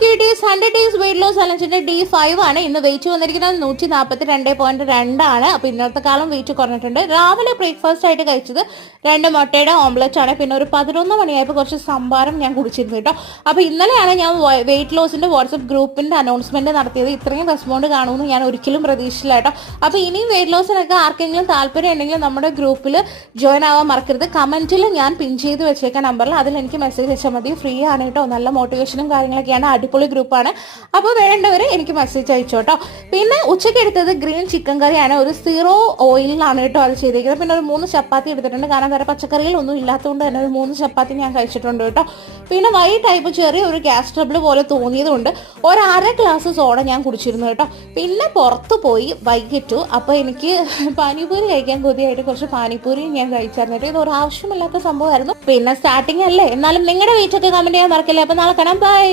Quotes 100 days weight loss ചലഞ്ചിന്റെ D5 ആണ്. ഇന്ന് വെയിറ്റ് വന്നിരിക്കുന്നത് 142.2 ആണ്. അപ്പൊ ഇന്നത്തെ കാലം വെയിറ്റ് കുറഞ്ഞിട്ടുണ്ട്. രാവിലെ ബ്രേക്ക്ഫാസ്റ്റ് ആയിട്ട് കഴിച്ചത് 2 മുട്ടയുടെ ഓംലെറ്റ് ആണ്. പിന്നെ ഒരു 11 മണിയായപ്പോൾ കുറച്ച് സംഭാരം ഞാൻ കുടിച്ചിരുന്നു കേട്ടോ. അപ്പൊ ഇന്നലെയാണ് ഞാൻ വെയിറ്റ് ലോസിന്റെ വാട്സ്ആപ്പ് ഗ്രൂപ്പിന്റെ അനൗൺസ്മെന്റ് നടത്തിയത്. ഇത്രയും റെസ്പോണ്ട് കാണുമെന്ന് ഞാൻ ഒരിക്കലും പ്രതീക്ഷിച്ചില്ല കേട്ടോ. അപ്പൊ ഇനിയും വെയിറ്റ് ലോസിനൊക്കെ ആർക്കെങ്കിലും താല്പര്യം ഉണ്ടെങ്കിൽ നമ്മുടെ ഗ്രൂപ്പിൽ ജോയിൻ ആവാൻ മറക്കരുത്. കമന്റിൽ ഞാൻ പിൻ ചെയ്ത് വെച്ചേക്കാൻ നമ്പറിൽ അതിൽ എനിക്ക് മെസ്സേജ് അയച്ചാൽ മതി. ഫ്രീ ആണ് കേട്ടോ. നല്ല മോട്ടിവേഷനും കാര്യങ്ങളൊക്കെയാണ്. അടിപൊളി ഗ്രൂപ്പാണ്. അപ്പോൾ വേണ്ടവർ എനിക്ക് മെസ്സേജ് അയച്ചോട്ടോ. പിന്നെ ഉച്ചയ്ക്ക് എടുത്തത് ഗ്രീൻ ചിക്കൻ കറിയാണ്. ഒരു 0 ഓയിലാണ് കേട്ടോ അത് ചെയ്തേക്കുന്നത്. പിന്നെ ഒരു 3 ചപ്പാത്തി എടുത്തിട്ടുണ്ട്. കാരണം വേറെ പച്ചക്കറികളൊന്നും ഇല്ലാത്തതുകൊണ്ട് തന്നെ ഒരു 3 ചപ്പാത്തി ഞാൻ കഴിച്ചിട്ടുണ്ട് കേട്ടോ. പിന്നെ വൈകിട്ടായപ്പോൾ ചെറിയ ഒരു ഗ്യാസ് ട്രബിൾ പോലെ തോന്നിയതുകൊണ്ട് ഒരു 1/2 ഗ്ലാസ് സോഡ ഞാൻ കുടിച്ചിരുന്നു കേട്ടോ. പിന്നെ പുറത്ത് പോയി വൈകിട്ടു. അപ്പോൾ എനിക്ക് പാനിപൂരി കഴിക്കാൻ കൊതിയായിട്ട് കുറച്ച് പാനിപൂരി ഞാൻ കഴിച്ചായിരുന്നു കേട്ടോ. ഇത് ഒരു ആവശ്യമില്ലാത്ത സംഭവമായിരുന്നു. പിന്നെ സ്റ്റാർട്ടിങ് അല്ലേ, എന്നാലും നിങ്ങളുടെ വെയിറ്റ് ഒക്കെ കമന്റ് ചെയ്യാൻ മറക്കില്ലേ. അപ്പോൾ നാളെ കാണാം. ബൈ.